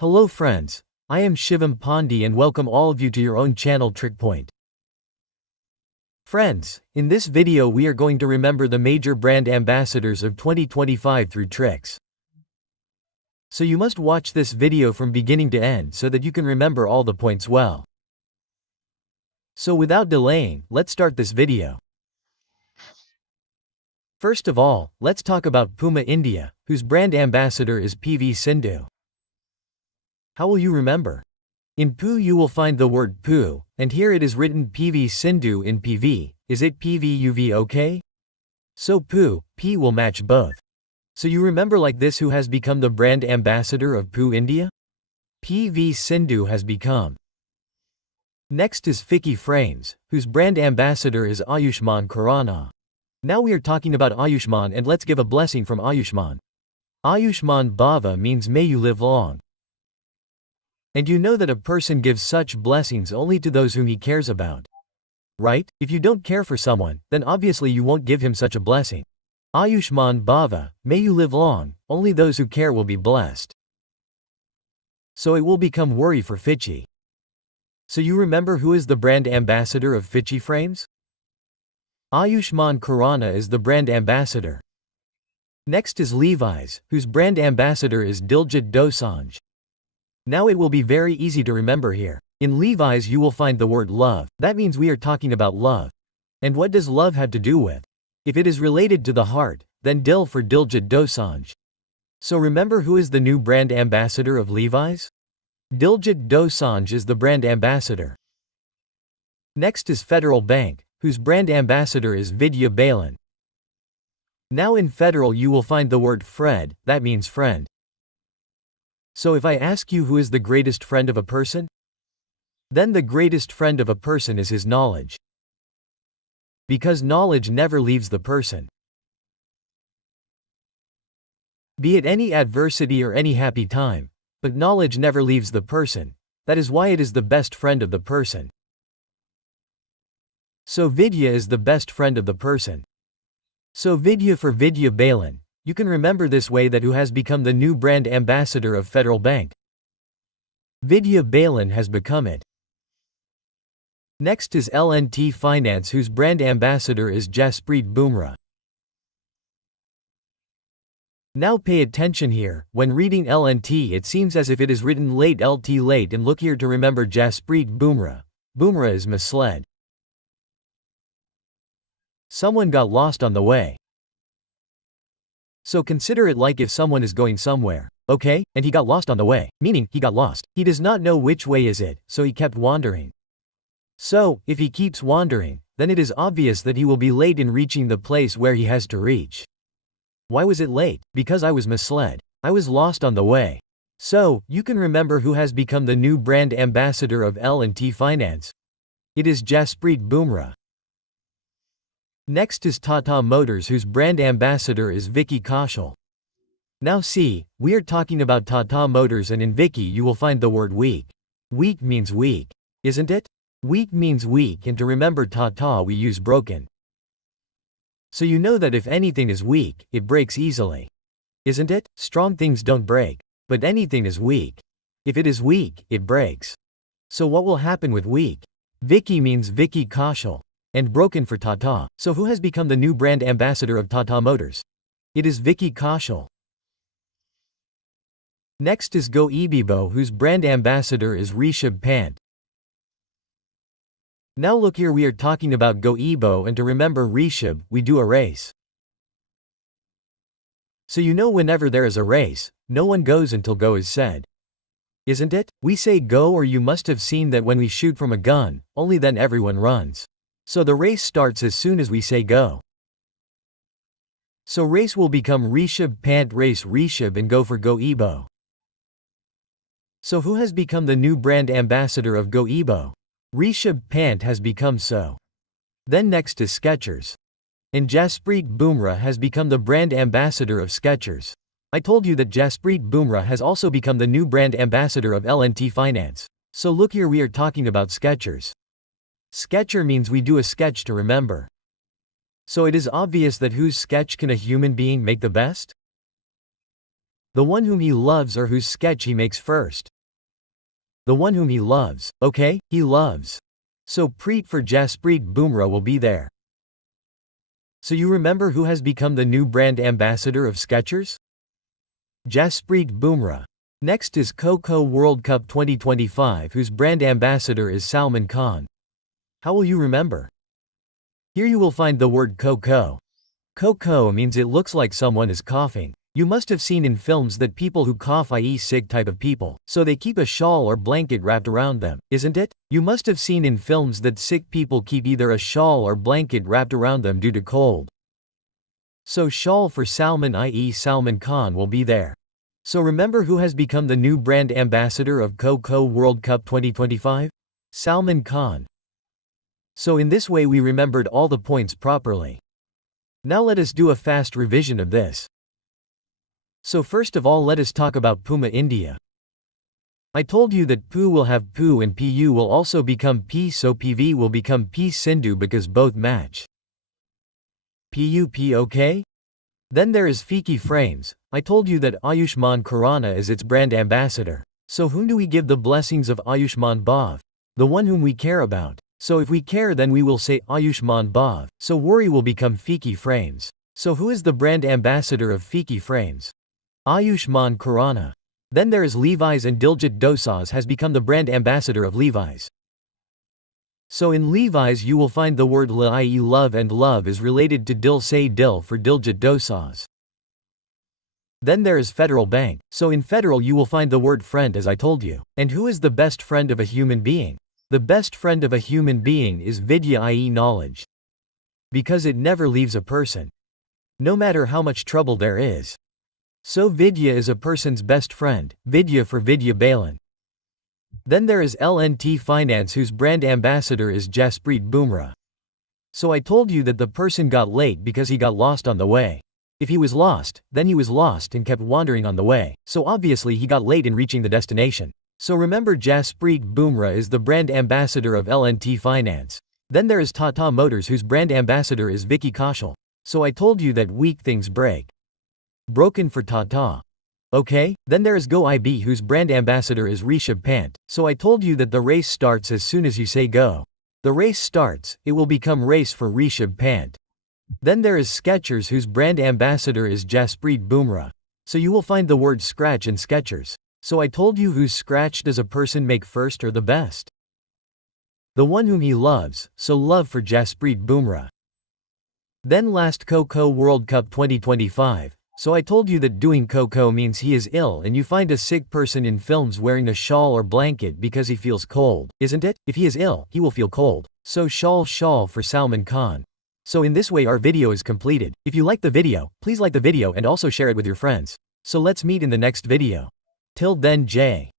Hello friends, I am Shivam Pandey and welcome all of you to your own channel TrickPoint. Friends, in this video we are going to remember the major brand ambassadors of 2025 through tricks. So you must watch this video from beginning to end so that you can remember all the points well. So without delaying, let's start this video. First of all, let's talk about Puma India, whose brand ambassador is PV Sindhu. How will you remember? In POO you will find the word POO, and here it is written PV Sindhu in PV. Is it PVUV okay? So POO, P will match both. So you remember like this who has become the brand ambassador of POO India? PV Sindhu has become. Next is Vicky Frames, whose brand ambassador is Ayushmann Khurrana. Now we are talking about Ayushmann and let's give a blessing from Ayushmann. Ayushmann Bhava means may you live long. And you know that a person gives such blessings only to those whom he cares about. Right? If you don't care for someone, then obviously you won't give him such a blessing. Ayushmann Bhava, may you live long, only those who care will be blessed. So it will become worry for Vicky. So you remember who is the brand ambassador of Vicky Frames? Ayushmann Khurrana is the brand ambassador. Next is Levi's, whose brand ambassador is Diljit Dosanjh. Now it will be very easy to remember here. In Levi's you will find the word love. That means we are talking about love. And what does love have to do with? If it is related to the heart, then Dil for Diljit Dosanjh. So remember who is the new brand ambassador of Levi's? Diljit Dosanjh is the brand ambassador. Next is Federal Bank, whose brand ambassador is Vidya Balan. Now in Federal you will find the word Fred, that means friend. So if I ask you who is the greatest friend of a person? Then the greatest friend of a person is his knowledge. Because knowledge never leaves the person. Be it any adversity or any happy time, but knowledge never leaves the person. That is why it is the best friend of the person. So Vidya is the best friend of the person. So Vidya for Vidya Balan. You can remember this way that who has become the new brand ambassador of Federal Bank. Vidya Balan has become it. Next is L&T Finance, whose brand ambassador is Jasprit Bumrah. Now pay attention here. When reading L&T it seems as if it is written late LT late, and look here to remember Jasprit Bumrah. Bumrah is misled. Someone got lost on the way. So consider it like if someone is going somewhere, okay, and he got lost on the way, meaning he got lost. He does not know which way is it, so he kept wandering. So, if he keeps wandering, then it is obvious that he will be late in reaching the place where he has to reach. Why was it late? Because I was misled. I was lost on the way. So, you can remember who has become the new brand ambassador of L&T Finance. It is Jasprit Bumrah. Next is Tata Motors, whose brand ambassador is Vicky Kaushal. Now see, we are talking about Tata Motors, and in Vicky you will find the word weak. Weak means weak, isn't it? Weak means weak, and to remember Tata we use broken. So you know that if anything is weak, it breaks easily. Isn't it? Strong things don't break. But anything is weak. If it is weak, it breaks. So what will happen with weak? Vicky means Vicky Kaushal. And broken for Tata. So who has become the new brand ambassador of Tata Motors? It is Vicky Kaushal. Next is Goibibo, whose brand ambassador is Rishabh Pant. Now look here, we are talking about Goibibo, and to remember Rishabh, we do a race. So you know whenever there is a race, no one goes until go is said. Isn't it? We say go, or you must have seen that when we shoot from a gun, only then everyone runs. So the race starts as soon as we say go. So race will become Rishabh Pant, race Rishabh, and go for Goibibo. So who has become the new brand ambassador of Goibibo? Rishabh Pant has become so. Then next is Skechers. And Jasprit Bumrah has become the brand ambassador of Skechers. I told you that Jasprit Bumrah has also become the new brand ambassador of L&T Finance. So look here, we are talking about Skechers. Sketcher means we do a sketch to remember. So it is obvious that whose sketch can a human being make the best? The one whom he loves or whose sketch he makes first. The one whom he loves, okay, he loves. So Preet for Jasprit Bumrah will be there. So you remember who has become the new brand ambassador of Skechers? Jasprit Bumrah. Next is Coco World Cup 2025, whose brand ambassador is Salman Khan. How will you remember? Here you will find the word Coco. Coco means it looks like someone is coughing. You must have seen in films that people who cough, i.e. sick type of people, so they keep a shawl or blanket wrapped around them, isn't it? You must have seen in films that sick people keep either a shawl or blanket wrapped around them due to cold. So shawl for Salman, i.e. Salman Khan will be there. So remember who has become the new brand ambassador of Coco World Cup 2025? Salman Khan. So in this way we remembered all the points properly. Now let us do a fast revision of this. So first of all let us talk about Puma India. I told you that PU will have PU and PU will also become P, so PV will become P Sindhu because both match. PUP, okay? Then there is Fiki Frames. I told you that Ayushman Khurrana is its brand ambassador. So whom do we give the blessings of Ayushman Bhav? The one whom we care about. So if we care then we will say Ayushman Bhav. So worry will become Fiki Frames. So who is the brand ambassador of Fiki Frames? Ayushman Khurrana. Then there is Levi's and Diljit Dosanjh has become the brand ambassador of Levi's. So in Levi's you will find the word la, i.e. love, and love is related to Dil Se Dil for Diljit Dosanjh. Then there is Federal Bank. So in Federal you will find the word friend as I told you. And who is the best friend of a human being? The best friend of a human being is Vidya, i.e. knowledge. Because it never leaves a person. No matter how much trouble there is. So Vidya is a person's best friend, Vidya for Vidya Balan. Then there is LNT Finance whose brand ambassador is Jasprit Bumrah. So I told you that the person got late because he got lost on the way. If he was lost, then he was lost and kept wandering on the way, so obviously he got late in reaching the destination. So remember Jasprit Bumrah is the brand ambassador of LNT Finance. Then there is Tata Motors whose brand ambassador is Vicky Kaushal. So I told you that weak things break. Broken for Tata. Okay, then there is Go IB whose brand ambassador is Rishabh Pant. So I told you that the race starts as soon as you say go. The race starts, it will become race for Rishabh Pant. Then there is Skechers whose brand ambassador is Jasprit Bumrah. So you will find the word scratch in Skechers. So I told you whose scratch does a person make first or the best? The one whom he loves, so love for Jasprit Bumrah. Then last Coco World Cup 2025. So I told you that doing Coco means he is ill and you find a sick person in films wearing a shawl or blanket because he feels cold, isn't it? If he is ill, he will feel cold. So shawl for Salman Khan. So in this way our video is completed. If you like the video, please like the video and also share it with your friends. So let's meet in the next video. Till then, Jay.